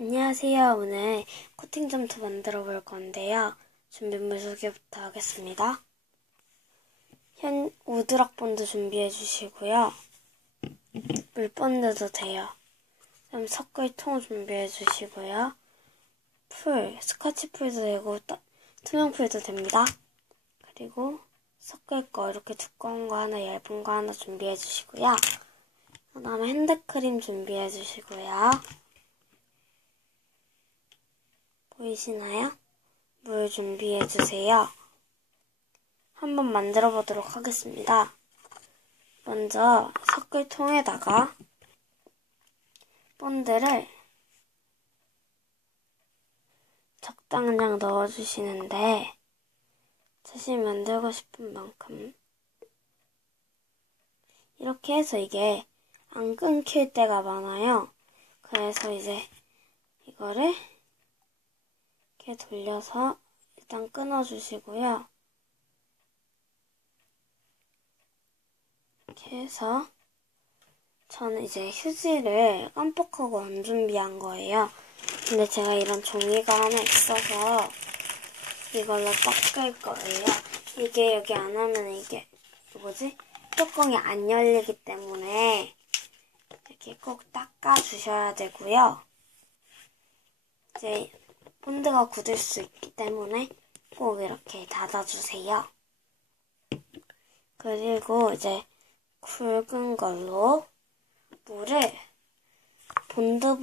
안녕하세요. 오늘 코팅 점토 만들어 볼 건데요. 준비물 소개부터 하겠습니다. 현 우드락 본드 준비해 주시고요. 물본드도 돼요. 그럼 섞을통 준비해 주시고요. 풀, 스카치 풀도 되고 투명 풀도 됩니다. 그리고 섞을 거 이렇게 두꺼운 거 하나 얇은 거 하나 준비해 주시고요. 그 다음에 핸드크림 준비해 주시고요. 보이시나요? 물 준비해 주세요. 한번 만들어 보도록 하겠습니다. 먼저 섞을 통에다가 본드를 적당량 넣어주시는데 자신이 만들고 싶은 만큼 이렇게 해서 이게 안 끊길 때가 많아요. 그래서 이제 이거를 이렇게 돌려서 일단 끊어주시고요. 이렇게 해서 저는 이제 휴지를 깜빡하고 안 준비한 거예요. 근데 제가 이런 종이가 하나 있어서 이걸로 닦을 거예요. 이게 여기 안 하면 이게 뭐지? 뚜껑이 안 열리기 때문에 이렇게 꼭 닦아 주셔야 되고요. 이제 본드가 굳을 수 있기 때문에 꼭 이렇게 닫아주세요. 그리고 이제 굵은 걸로 물을 본드,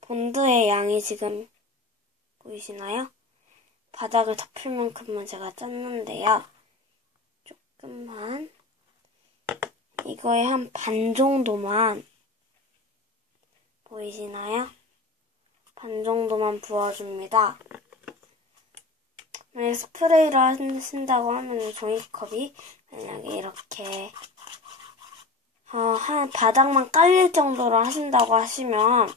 본드의 양이 지금 보이시나요? 바닥을 덮을 만큼만 제가 짰는데요. 조금만 이거에 한반 정도만 보이시나요? 반 정도만 부어줍니다. 만약 스프레이를 하신다고 하면 종이컵이 만약에 이렇게 어, 한 바닥만 깔릴 정도로 하신다고 하시면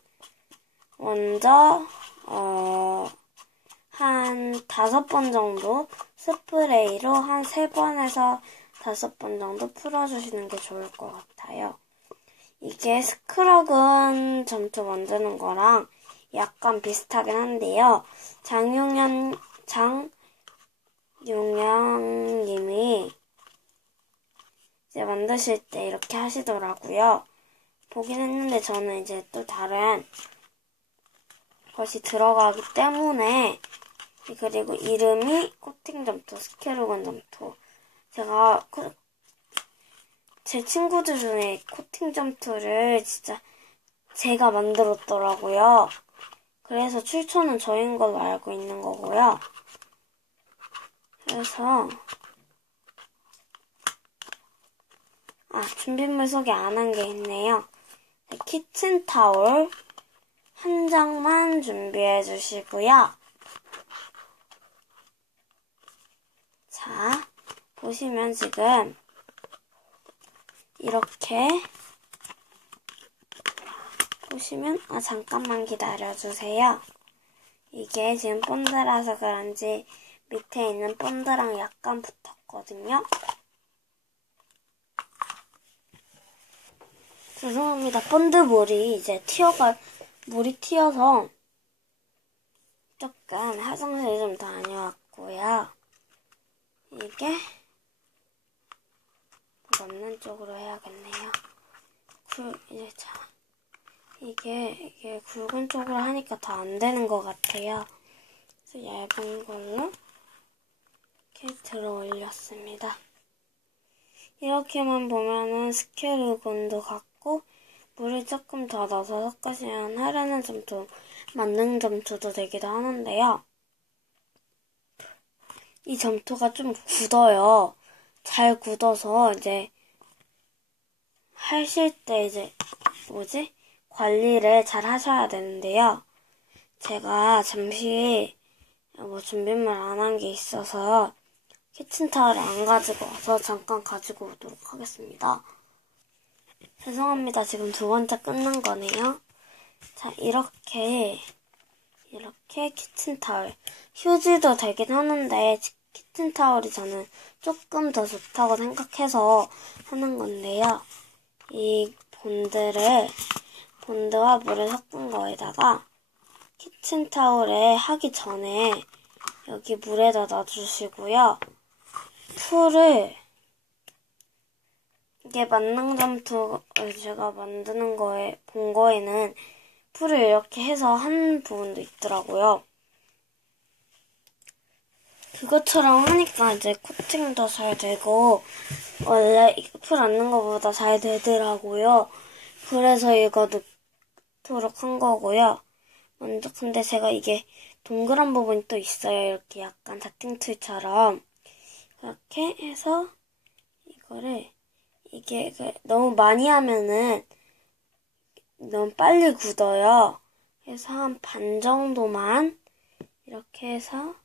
먼저 어, 한 다섯 번 정도 스프레이로 한 세 번에서 다섯 번 정도 풀어주시는 게 좋을 것 같아요. 이게 스크럭은 점토 만드는 거랑 약간 비슷하긴 한데요. 장용현, 장용영님이 이제 만드실 때 이렇게 하시더라고요. 보긴 했는데 저는 이제 또 다른 것이 들어가기 때문에 그리고 이름이 코팅 점토, 스케르건 점토. 제가 제 친구들 중에 코팅 점토를 진짜 제가 만들었더라고요. 그래서 출처는 저인 걸로 알고 있는 거고요. 그래서 아 준비물 소개 안 한 게 있네요. 네, 키친 타올 한 장만 준비해 주시고요. 자, 보시면 지금 이렇게 보시면 아 잠깐만 기다려주세요. 이게 지금 본드라서 그런지 밑에 있는 본드랑 약간 붙었거든요. 죄송합니다. 본드 물이 이제 튀어가 물이 튀어서 조금 화장실 좀 다녀왔고요. 이게 없는 쪽으로 해야겠네요. 굴 이제 자. 이게, 이게 굵은 쪽으로 하니까 더안 되는 것 같아요. 그래서 얇은 걸로 이렇게 들어 올렸습니다. 이렇게만 보면은 스케르곤도 같고 물을 조금 더 넣어서 섞으시면 흐르는 점토, 만능 점토도 되기도 하는데요. 이 점토가 좀 굳어요. 잘 굳어서 이제 하실 때 이제 뭐지? 관리를 잘 하셔야 되는데요. 제가 잠시 뭐 준비물 안 한 게 있어서 키친타월을 안 가지고 와서 잠깐 가지고 오도록 하겠습니다. 죄송합니다. 지금 두 번째 끝난 거네요. 자, 이렇게, 이렇게 키친타월. 휴지도 되긴 하는데, 키친타월이 저는 조금 더 좋다고 생각해서 하는 건데요. 이 본드를 본드와 물을 섞은 거에다가 키친타올에 하기 전에 여기 물에다 놔주시고요. 풀을 이게 만능점토를 제가 만드는 거에 본 거에는 풀을 이렇게 해서 한 부분도 있더라고요. 그것처럼 하니까 이제 코팅도 잘 되고 원래 풀 안는 것보다 잘 되더라고요. 그래서 이거 넣 도록 한 거고요. 먼저 근데 제가 이게 동그란 부분이 또 있어요. 이렇게 약간 다팅툴처럼 그렇게 해서 이거를 이게 그 너무 많이 하면은 너무 빨리 굳어요. 그래서 한 반 정도만 이렇게 해서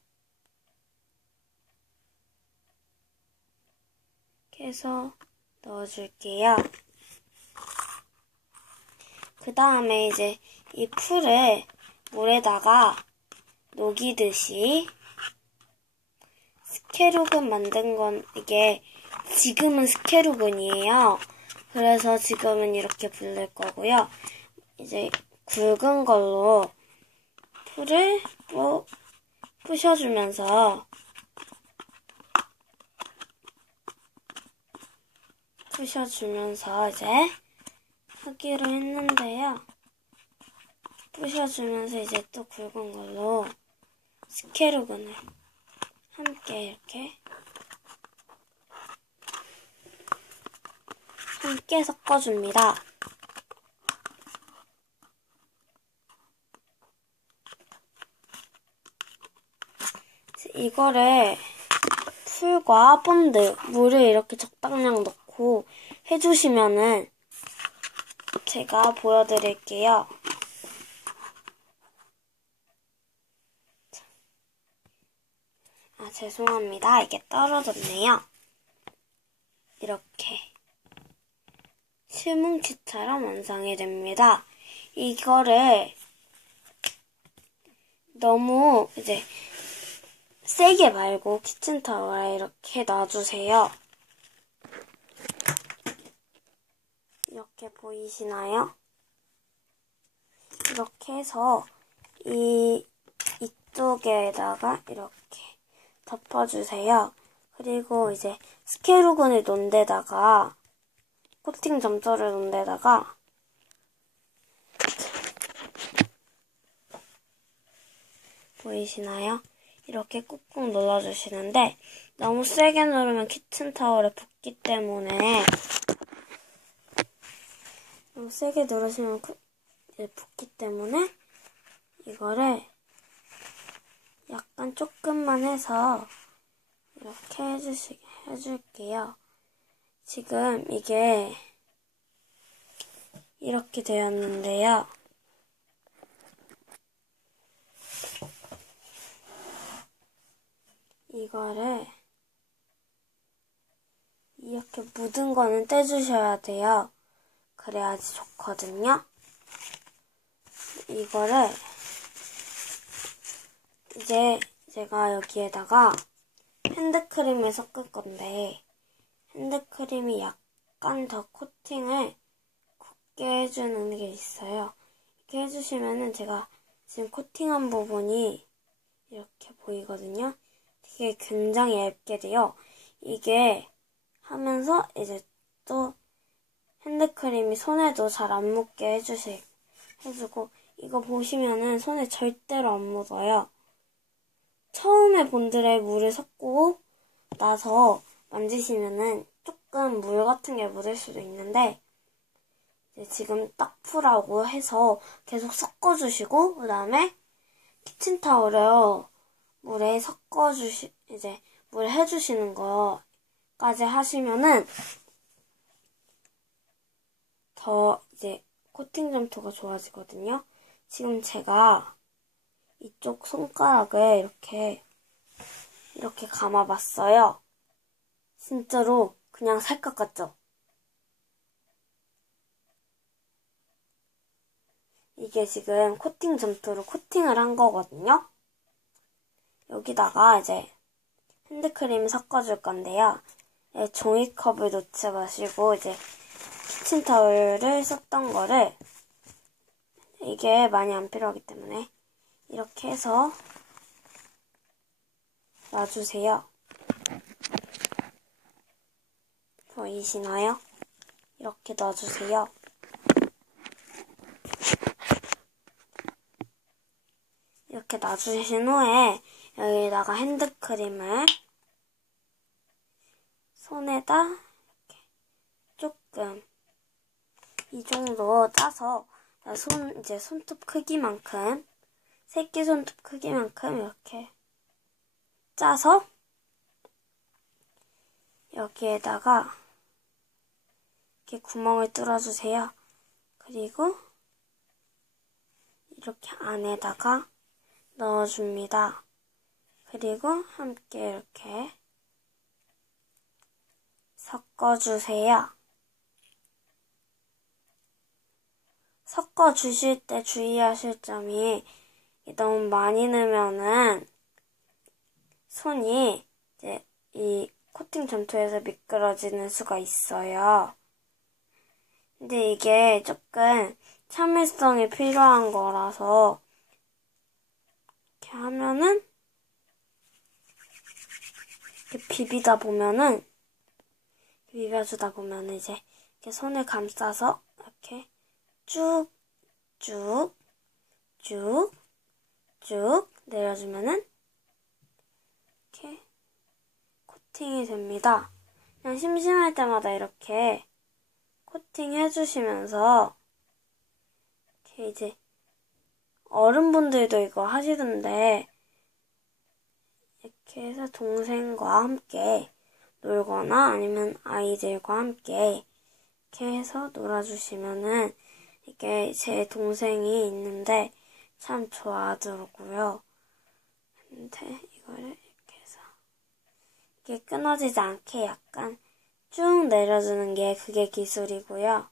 이렇게 해서 넣어줄게요. 그 다음에 이제 이 풀을 물에다가 녹이듯이 스케루근 만든 건 이게 지금은 스케루근이에요. 그래서 지금은 이렇게 부를 거고요. 이제 굵은 걸로 풀을 뭐 부셔주면서 부셔주면서 이제 하기로 했는데요. 부셔주면서 이제 또 굵은 걸로 스케루근을 함께 이렇게 함께 섞어줍니다. 이거를 풀과 본드, 물을 이렇게 적당량 넣고 해주시면은 제가 보여드릴게요. 아, 죄송합니다. 이게 떨어졌네요. 이렇게. 실뭉치처럼 완성이 됩니다. 이거를 너무 이제 세게 말고 키친타월에 이렇게 놔주세요. 이렇게 보이시나요? 이렇게 해서 이 이쪽에다가 이렇게 덮어주세요. 그리고 이제 스케루근을 놓은 데다가 코팅 점토를 놓은 데다가 보이시나요? 이렇게 꾹꾹 눌러주시는데 너무 세게 누르면 키친타월에 붙기 때문에 너무 세게 누르시면 붙기 때문에 이거를 약간 조금만 해서 이렇게 해주시, 해줄게요. 지금 이게 이렇게 되었는데요. 이거를 이렇게 묻은 거는 떼주셔야 돼요. 그래야지 좋거든요. 이거를 이제 제가 여기에다가 핸드크림을 섞을 건데 핸드크림이 약간 더 코팅을 굳게 해주는 게 있어요. 이렇게 해주시면은 제가 지금 코팅한 부분이 이렇게 보이거든요. 이게 굉장히 얇게 돼요. 이게 하면서 이제 또 핸드크림이 손에도 잘 안 묻게 해주시, 해주고, 이거 보시면은 손에 절대로 안 묻어요. 처음에 본드에 물을 섞고 나서 만지시면은 조금 물 같은 게 묻을 수도 있는데, 지금 딱 풀하고 해서 계속 섞어주시고, 그 다음에 키친타올을 물에 섞어주시, 이제 물 해주시는 거까지 하시면은 더 이제 코팅 점토가 좋아지거든요. 지금 제가 이쪽 손가락을 이렇게 이렇게 감아봤어요. 진짜로 그냥 살것 같죠? 이게 지금 코팅 점토로 코팅을 한 거거든요. 여기다가 이제 핸드크림 섞어줄 건데요. 네, 종이컵을 놓지 마시고 이제 키친타올을 썼던 거를 이게 많이 안 필요하기 때문에 이렇게 해서 놔주세요. 보이시나요? 이렇게 놔주세요. 이렇게 놔주신 후에 여기다가 핸드크림을 손에다 이렇게 조금 이 정도 따서 손 이제 손톱 크기만큼 새끼 손톱 크기만큼 이렇게 짜서 여기에다가 이렇게 구멍을 뚫어주세요. 그리고 이렇게 안에다가 넣어줍니다. 그리고 함께 이렇게 섞어주세요. 섞어 주실 때 주의하실 점이 너무 많이 넣으면은 손이 이제 이 코팅 점토에서 미끄러지는 수가 있어요. 근데 이게 조금 참을성이 필요한 거라서 이렇게 하면은 이렇게 비비다 보면은 비벼주다 보면은 이제 이렇게 손을 감싸서 이렇게 쭉, 쭉, 쭉, 쭉 내려주면은 이렇게 코팅이 됩니다. 그냥 심심할 때마다 이렇게 코팅 해주시면서 이렇게 이제 어른분들도 이거 하시던데 이렇게 해서 동생과 함께 놀거나 아니면 아이들과 함께 이렇게 해서 놀아주시면은 이게 제 동생이 있는데 참 좋아하더라고요. 근데 이거를 이렇게 해서 이게 끊어지지 않게 약간 쭉 내려주는 게 그게 기술이고요.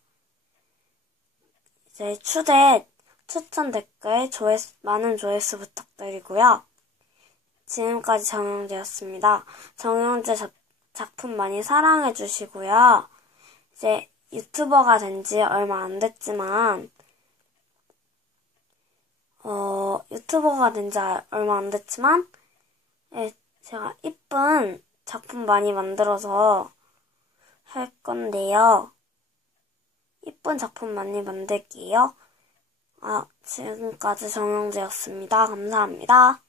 이제 추대 추천 댓글 조회수, 많은 조회수 부탁드리고요. 지금까지 정영재였습니다. 정영재 작품 많이 사랑해 주시고요. 이제 유튜버가 된 지 얼마 안 됐지만, 어, 유튜버가 된 지 얼마 안 됐지만, 예, 제가 이쁜 작품 많이 만들어서 할 건데요. 이쁜 작품 많이 만들게요. 아, 지금까지 정영재였습니다. 감사합니다.